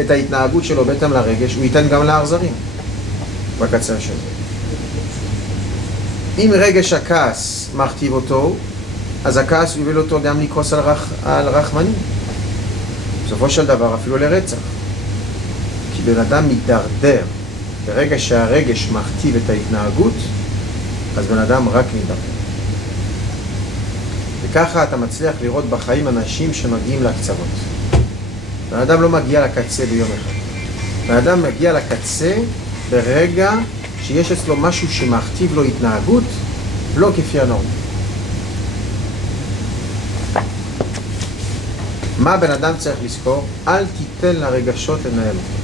את ההתנהגות שלו בהתאם לרגש, הוא ייתן גם לאכזרים בקצה השני. אם רגש הכעס מכתיב אותו, אז הכעס יוביל אותו גם לכעוס על רחמנים. בסופו של דבר אפילו לרצח. כי בן אדם מתדרדר ברגע שהרגש מכתיב את ההתנהגות, אז בן אדם רק מתדרדר. וככה אתה מצליח לראות בחיים אנשים שמגיעים לקצוות. בן אדם לא מגיע לקצה ביום אחד. בן אדם מגיע לקצה ברגע שיש אצלו משהו שמכתיב לו התנהגות לא כפי הנורמה. מה בן אדם צריך לזכור? אל תיתן לרגשות לנהל אותו.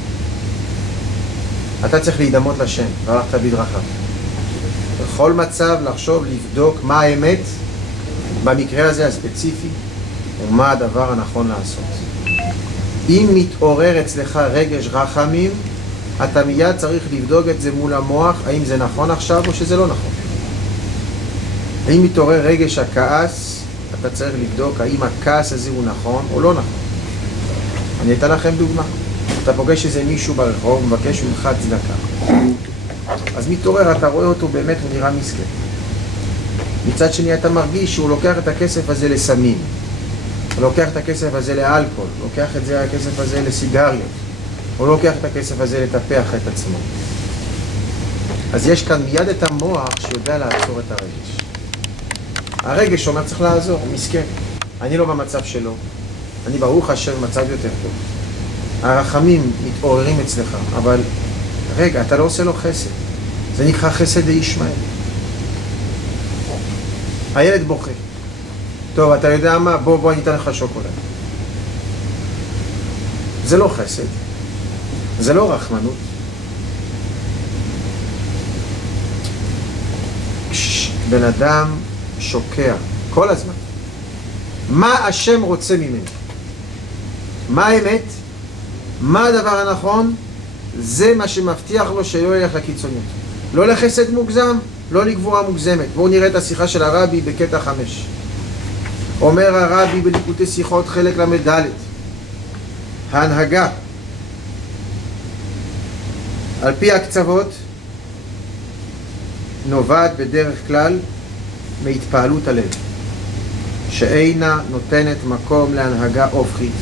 אתה צריך להידמות לשם, והלכת בדרכיו. בכל מצב לחשוב, לבדוק מה האמת במקרה הזה הספציפי ומה הדבר הנכון לעשות. אם מתעורר אצלך רגש רחמים, אתה מיד צריך לבדוק את זה מול המוח, האם זה נכון עכשיו או שזה לא נכון. אם מתעורר רגש הכעס, אתה צריך לבדוק האם הכעס הזה הוא נכון או לא נכון. אני אתן לכם דוגמה. אתה פוגש איזה מישהו ברחוב, מבקש ממך צדקה. אז מתעורר, אתה רואה אותו באמת, הוא נראה מסכן. מצד שני אתה מרגיש שהוא לוקח את הכסף הזה לסמים. הוא לוקח את הכסף הזה לאלכוהול, לוקח את הכסף הזה לסיגריות. הוא לוקח את הכסף הזה לטפח את עצמו. אז יש כאן מיד את המוח שיודע לעצור את הרגש. הרגש אומר צריך לעזור, הוא מסכן. אני לא במצב שלו. אני ברוך השם במצב יותר טוב. הרחמים מתעוררים אצלך, אבל רגע, אתה לא עושה לו חסד. זה נקרא חסד ישמעאל. הילד בוכה. טוב, אתה יודע מה? בוא אני אתן לך שוקולד. זה לא חסד. זה לא רחמנות. בן אדם שוקע כל הזמן. מה השם רוצה ממנו? מה האמת? מה הדבר הנכון? זה מה שמבטיח לו שלא ילך לקיצוניות. לא לחסד מוגזם, לא לגבורה מוגזמת. בואו נראה את השיחה של הרבי בקטע 5. אומר הרבי בליקוטי שיחות חלק למד. ההנהגה על פי הקצוות נובעת בדרך כלל מהתפעלות הלב, שאינה נותנת מקום להנהגה אופכית,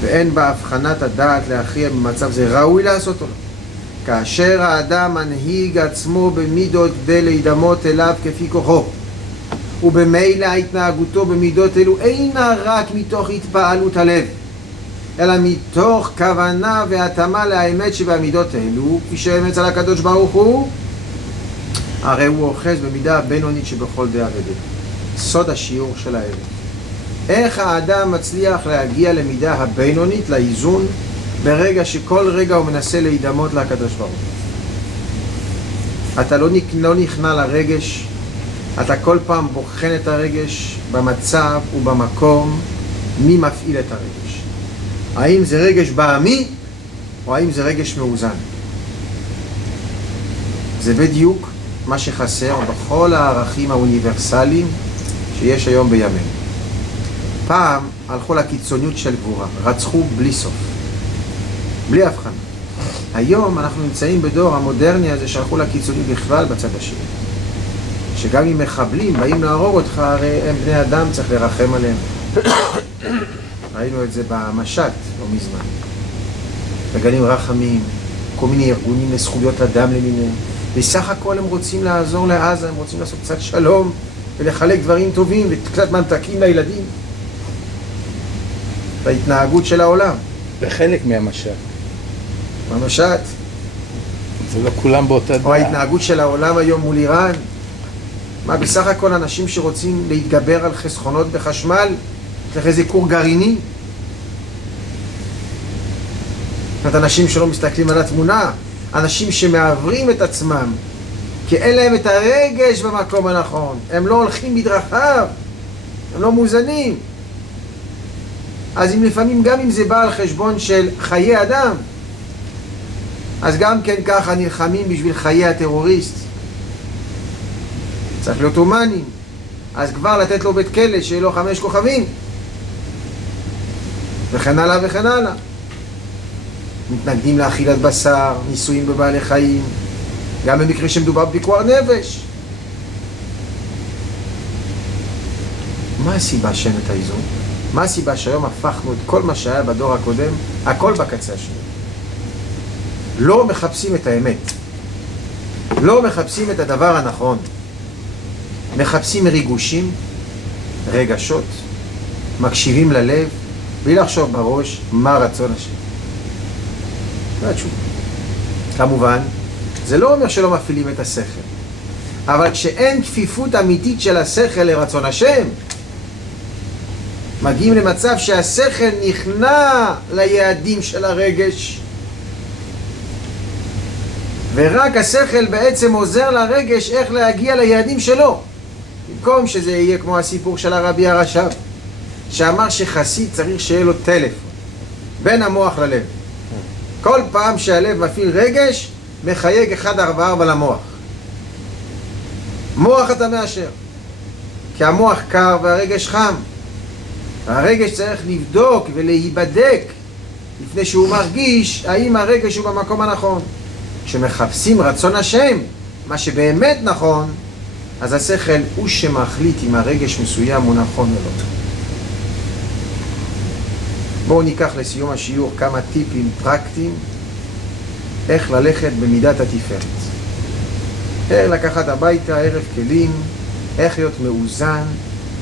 ואין בה הבחנת הדעת להכריע במצב זה ראוי לעשות או לא. כאשר האדם מנהיג עצמו במידות ולהידמות אליו כפי כוחו, ובמילא התנהגותו במידות אלו אינה רק מתוך התפעלות הלב, אלא מתוך כוונה והתאמה לאמת שבמידות אלו, כפי שאמץ על הקדוש ברוך הוא, הרי הוא אוחז במידה הבינונית שבכל דעה ודעה. סוד השיעור של האמת. איך האדם מצליח להגיע למידה הבינונית, לאיזון, ברגע שכל רגע הוא מנסה להידמות לקדוש ברוך הוא. אתה לא נכנע לרגש, אתה כל פעם בוחן את הרגש במצב ובמקום, מי מפעיל את הרגש. האם זה רגש בעמי, או האם זה רגש מאוזן. זה בדיוק מה שחסר בכל הערכים האוניברסליים שיש היום בימינו. פעם הלכו לקיצוניות של גבורה, רצחו בלי סוף, בלי הבחנה. היום אנחנו נמצאים בדור המודרני הזה שהלכו לקיצוניות בכלל בצד השני. שגם אם מחבלים באים להרוג אותך, הרי הם בני אדם, צריך לרחם עליהם. ראינו את זה במשט לא מזמן. מגלים רחמים, כל מיני ארגונים לזכויות אדם למיניהם. בסך הכל הם רוצים לעזור לעזה, הם רוצים לעשות קצת שלום ולחלק דברים טובים וקצת ממתקים לילדים. בהתנהגות של העולם. בחלק מהמשט. במשט. זה לא כולם באותה דעה. או ההתנהגות של העולם היום מול איראן. מה, בסך הכל אנשים שרוצים להתגבר על חסכונות בחשמל, צריך איזה כור גרעיני. זאת אנשים שלא מסתכלים על התמונה, אנשים שמעברים את עצמם, כי אין להם את הרגש במקום הנכון, הם לא הולכים בדרכיו, הם לא מוזנים. אז אם לפעמים גם אם זה בא על חשבון של חיי אדם, אז גם כן ככה נלחמים בשביל חיי הטרוריסט. צריך להיות הומנים, אז כבר לתת לו בית כלא שיהיה לו 5 כוכבים וכן הלאה וכן הלאה. מתנגדים לאכילת בשר, ניסויים בבעלי חיים, גם במקרה שמדובר בפיקוח נפש. מה הסיבה שאין את האיזון? מה הסיבה שהיום הפכנו את כל מה שהיה בדור הקודם, הכל בקצה השני? לא מחפשים את האמת. לא מחפשים את הדבר הנכון. מחפשים ריגושים, רגשות, מקשיבים ללב, בלי לחשוב בראש מה רצון השם. זה התשובה. כמובן, זה לא אומר שלא מפעילים את השכל. אבל כשאין כפיפות אמיתית של השכל לרצון השם, מגיעים למצב שהשכל נכנע ליעדים של הרגש, ורק השכל בעצם עוזר לרגש איך להגיע ליעדים שלו. במקום שזה יהיה כמו הסיפור של הרבי הרש"ב, שאמר שחסיד צריך שיהיה לו טלפון בין המוח ללב. כל פעם שהלב מפעיל רגש, מחייג 144 למוח. מוח אתה מאשר, כי המוח קר והרגש חם. הרגש צריך לבדוק ולהיבדק לפני שהוא מרגיש האם הרגש הוא במקום הנכון. כשמחפשים רצון השם, מה שבאמת נכון, אז השכל הוא שמחליט אם הרגש מסוים הוא נכון או לא. בואו ניקח לסיום השיעור כמה טיפים פרקטיים איך ללכת במידת התפארת. איך לקחת הביתה ערב כלים, איך להיות מאוזן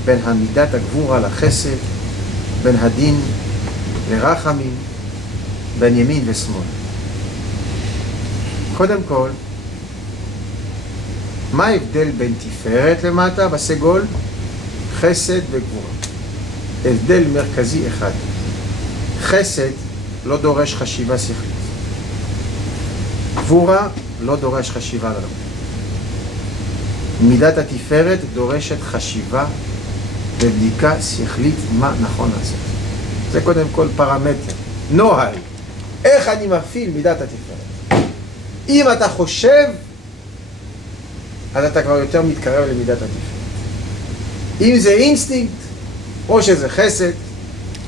בין המידת הגבורה לחסד, בין הדין לרחמים, בין ימין ושמאל. קודם כל, מה ההבדל בין תפארת למטה בסגול, חסד וגבורה? הבדל מרכזי אחד. חסד לא דורש חשיבה שכלית. גבורה לא דורש חשיבה ללמוד. מידת התפארת דורשת חשיבה ובדיקה שכלית מה נכון לעשות. זה קודם כל פרמטר, נוהל. איך אני מפעיל מידת התפארת? אם אתה חושב, אז אתה כבר יותר מתקרב למידת התפארת. אם זה אינסטינקט, או שזה חסד,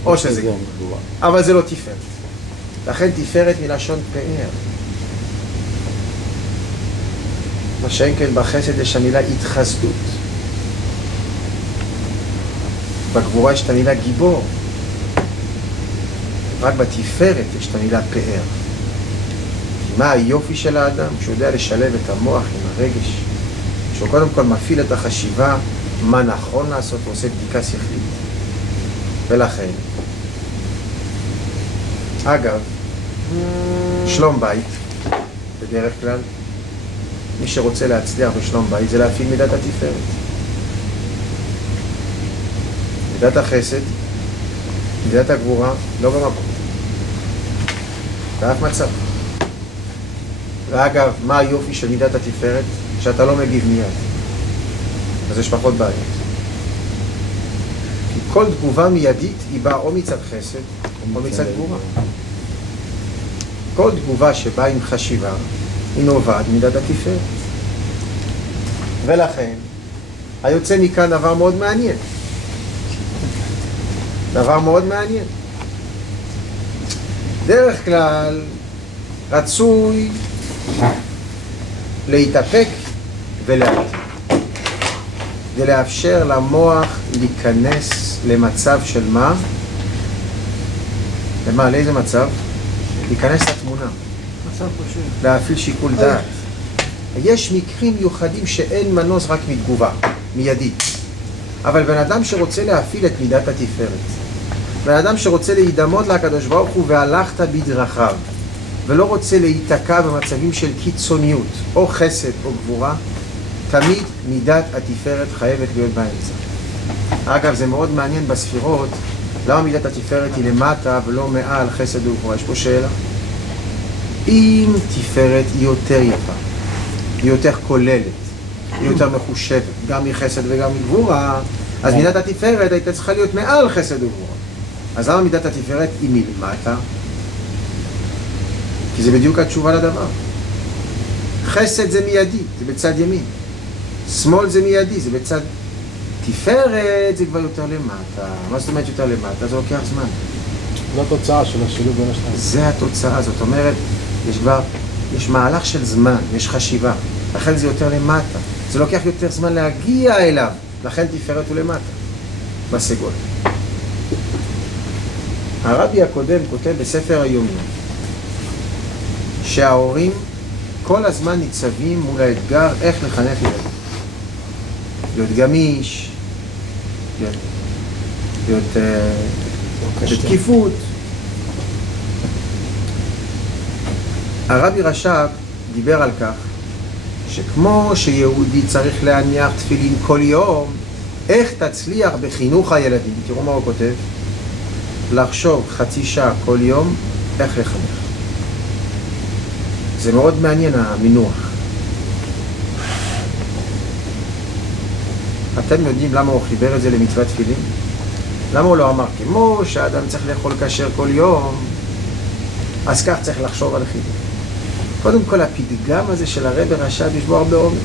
או שזה גבורה. אבל זה לא תפארת. לכן תפארת מלשון פאר. מה שאין כן בחסד יש המילה התחסדות. בגבורה יש את המילה גיבור. רק בתפארת יש את המילה פאר. מה היופי של האדם? שהוא יודע לשלב את המוח עם הרגש. שהוא קודם כל מפעיל את החשיבה מה נכון לעשות ועושה בדיקה שכלית. ולכן, אגב, שלום בית, בדרך כלל, מי שרוצה להצליח בשלום בית זה להפעיל מידת התפארת. מידת החסד, מידת הגבורה, לא במקום. באף מצב. ואגב, מה היופי של מידת התפארת? שאתה לא מגיב מיד. אז יש פחות בעיות. כי כל תגובה מיידית היא באה או מצד חסד או מצד גבורה. כל תגובה שבאה עם חשיבה היא נובעת מידת התפארת. ולכן, היוצא מכאן דבר מאוד מעניין. דבר מאוד מעניין. דרך כלל רצוי להתאפק ולהגיד. ולאפשר למוח להיכנס למצב של מה? למה? לאיזה מצב? להיכנס לתמונה. מצב פשוט. להפעיל שיקול דעת. יש מקרים מיוחדים שאין מנוס רק מתגובה, מיידית. אבל בן אדם שרוצה להפעיל את מידת התפארת, בן אדם שרוצה להידמות לקדוש ברוך הוא והלכת בדרכיו, ולא רוצה להיתקע במצבים של קיצוניות, או חסד או גבורה, תמיד מידת התפארת חייבת להיות באמצע. אגב, זה מאוד מעניין בספירות, למה מידת התפארת היא למטה ולא מעל חסד וגבורה? יש פה שאלה. אם תפארת היא יותר יפה, היא יותר כוללת, היא יותר מחושבת, גם מחסד וגם מגבורה, אז מידת התפארת הייתה צריכה להיות מעל חסד וגבורה. אז למה מידת התפארת היא מלמטה? כי זה בדיוק התשובה לדבר. חסד זה מיידי, זה בצד ימין. שמאל זה מיידי, זה בצד... תפארת זה כבר יותר למטה. מה זאת אומרת יותר למטה? זה לוקח זמן. זו התוצאה של השילוב בין השניים. זה התוצאה, זאת אומרת, יש מהלך של זמן, יש חשיבה. לכן זה יותר למטה. זה לוקח יותר זמן להגיע אליו. לכן תפארת הוא למטה, בסגול. הרבי הקודם כותב בספר היומי, שההורים כל הזמן ניצבים מול האתגר איך לחנך ילדים. להיות גמיש, להיות בתקיפות. הרבי רש"ב דיבר על כך שכמו שיהודי צריך להניח תפילין כל יום, איך תצליח בחינוך הילדים? תראו מה הוא כותב. לחשוב חצי שעה כל יום איך לחנך. זה מאוד מעניין המינוח. אתם יודעים למה הוא חיבר את זה למצוות תפילין? למה הוא לא אמר כמו שהאדם צריך לאכול כשר כל יום, אז כך צריך לחשוב על חינוך? קודם כל הפתגם הזה של הרבי רש"ב יש בו הרבה עומק.